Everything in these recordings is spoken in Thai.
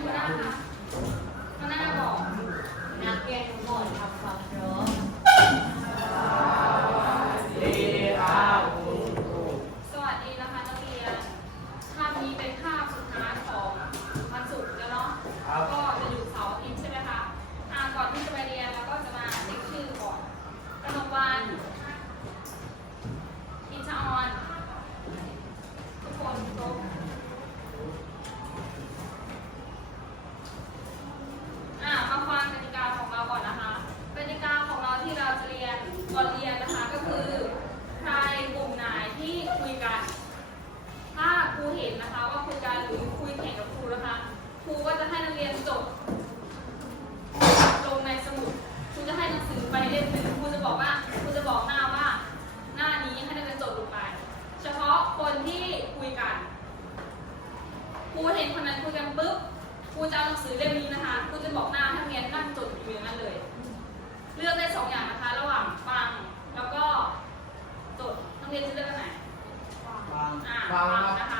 คุณนะคะ จบลงในสมุดคุณจะให้หนังสือไปเล่มหนึ่งคุณจะบอกว่าคุณจะบอกหน้าว่า หน้านี้ให้นักเรียนจบลงไป เฉพาะคนที่คุยกันครูเห็นคนนั้นคุยกันปุ๊บครูจะเอาหนังสือเล่มนี้นะคะครูจะบอกหน้าทั้งเรียนนั่งจดอยู่อย่างนั้นเลย เลือกได้สองอย่างนะคะ ระหว่างฟังแล้วก็จดนักเรียนจะเลือกอัไหนฟังฟังนะคะ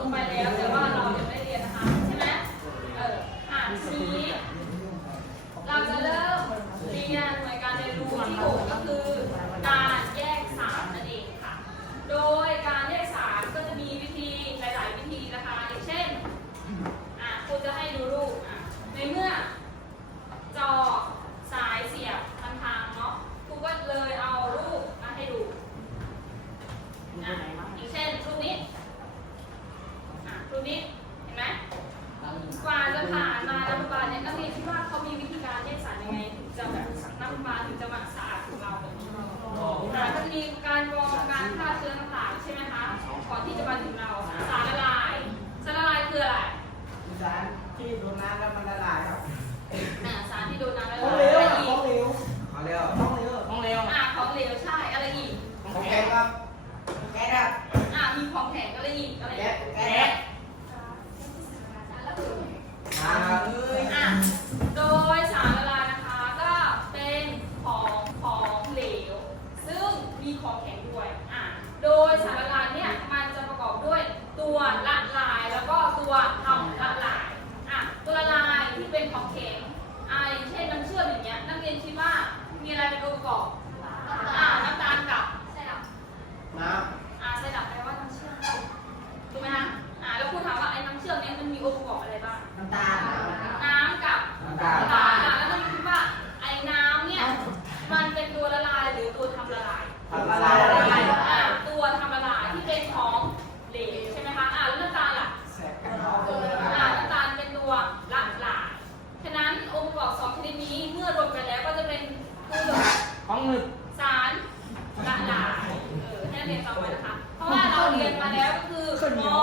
Vamos malhar ที่โดนน้ำแล้วมันละลายครับสารที่โดนน้ำละลายอะไรอีกของเหลวเอาเร็วของเหลวของเหลวของเหลวใช่อะไรอีกของแข็งครับแข็งครับมีของแข็งอะไรอีกอะไรแก๊สแก๊สแล้ยอ่โดยสารละลายนะคะก็เป็นของของเหลว ซึ่งมีของแข็งด้วยโดยสารละลายเนี่ยมันจะประกอบด้วยตัวละลายแล้วก็ตัวทำัวละลายที่เป็นของแข็งอ่าอย่างเช่นน้ำเชื่อมอย่างเงี้ยนักเรียนคิดว่ามีอะไรเป็นองค์ประกอบอ่น้ำตาลกับไส้ดับน้อ่าไส้ดับแปลว่าน้ำเชื่อมถูกไหมฮะอ่าแล้วครูถามว่าไอ้น้ำเชื่อมเนี้ยมันมีองค์ประกอบอะไรบ้างน้ำตาล แล้วคือมอ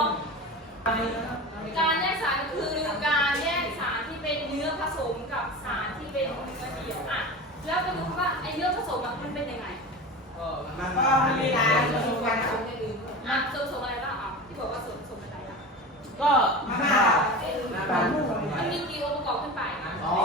การแยกสารคือการแยกสารที่เป็นเนื้อผสมกับสารที่เป็นเนื้อเดียวอะแล้วก็รู้ว่าไอ้เนื้อผสมมันเป็นยังไงก็มันมีสารผสมกันอื่ะผสมอะไรบ้างอะที่บอกว่าผสมผสมอะไรบ้างก็มันมีกี่องค์ประกอบขึ้นไปนะอ๋อ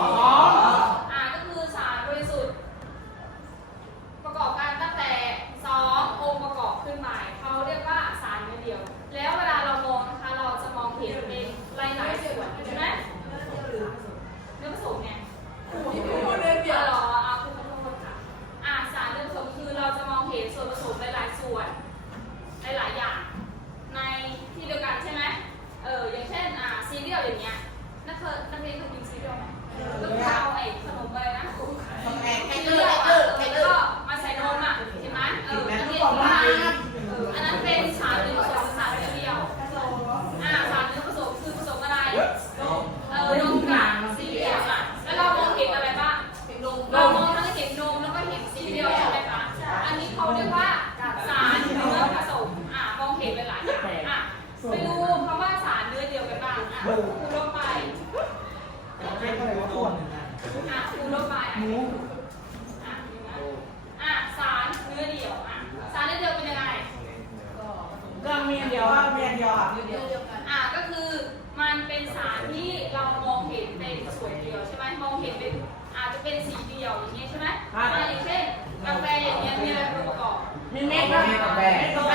สารที่เรามองเห็นเป็นสวยเดียวใช่ไหมมองเห็นเป็นอาจจะเป็นสีเดียวอย่างเงี้ยใช่ไหมอ่าอย่างเช่นกาแฟอย่างเงี้ยมีอะไรประกอบ มีเม็เม็ดกาแฟ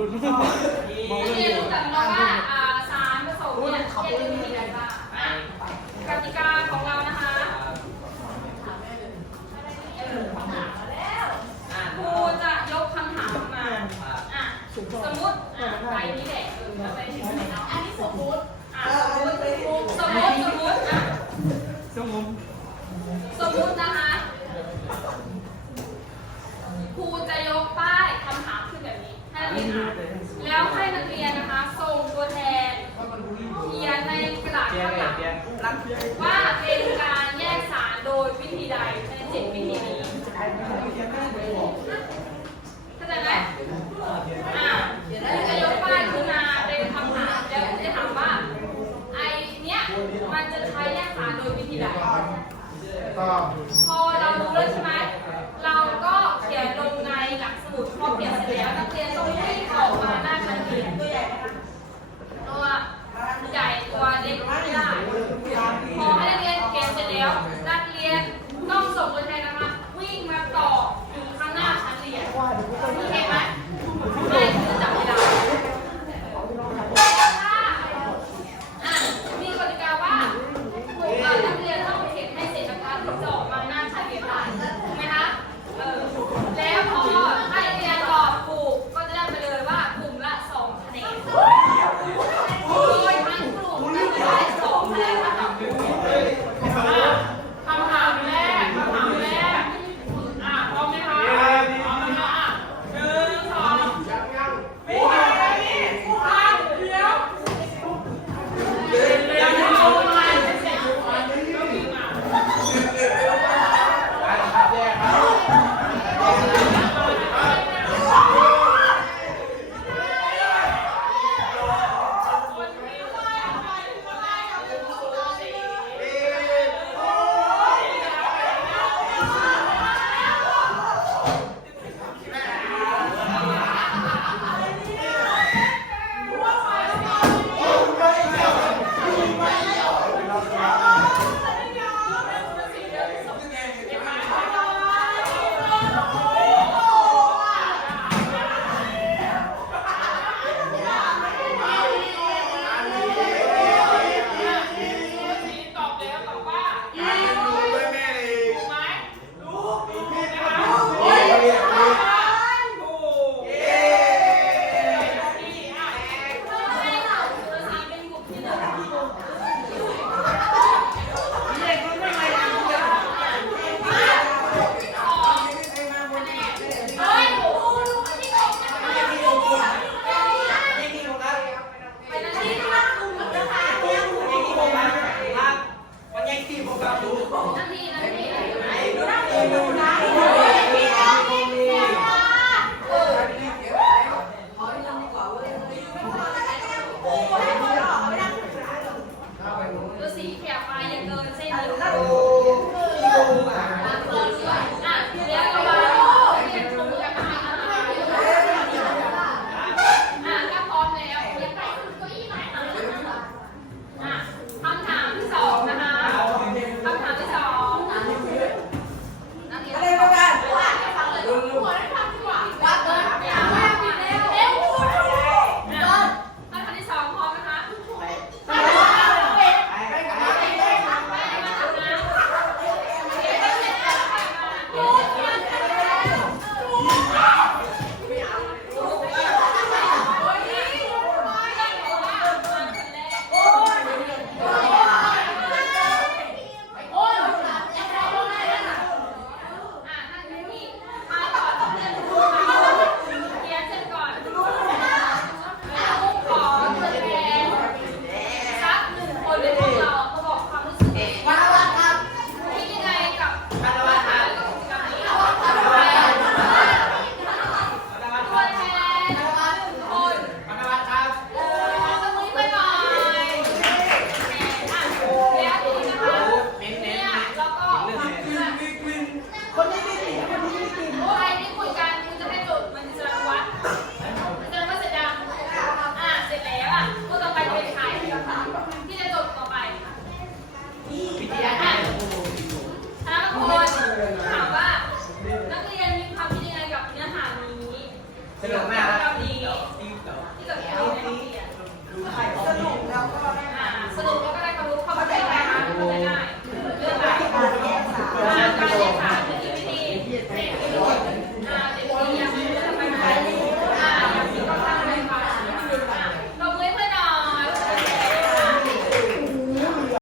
ดูดูมองเรื่องเดียวแต่ว่าสารผสมเนี่ยเรียกมีอะไรบ้างกติกาของเรานะคะครูจะยกคำถามมาสมมติอ่ใบนี้แหละเออใบนี้อันนี้สมมติอะสมมติสสมมติสมมติสมมตินะคะครูจะ แล้วให้นักเรียนนะคะส่งตัวแทนเขียนในกระดาษข้างหลังว่าเป็นการแยกสารโดยวิธีใดในเจ็ดวิธีนี้เข้าใจไหมอ่าคุณจะยกป้ายขึ้นมาเป็นคำถามแล้วคุณจะถามว่าไอเนี้ยมันจะใช้แยกสารโดยวิธีใดพอเรารู้แล้วใช่ไหมเราก็เขียนลงในหลักสมุดพอเขียนเสร็จแล้วนักเรียน Aye. 这有卖了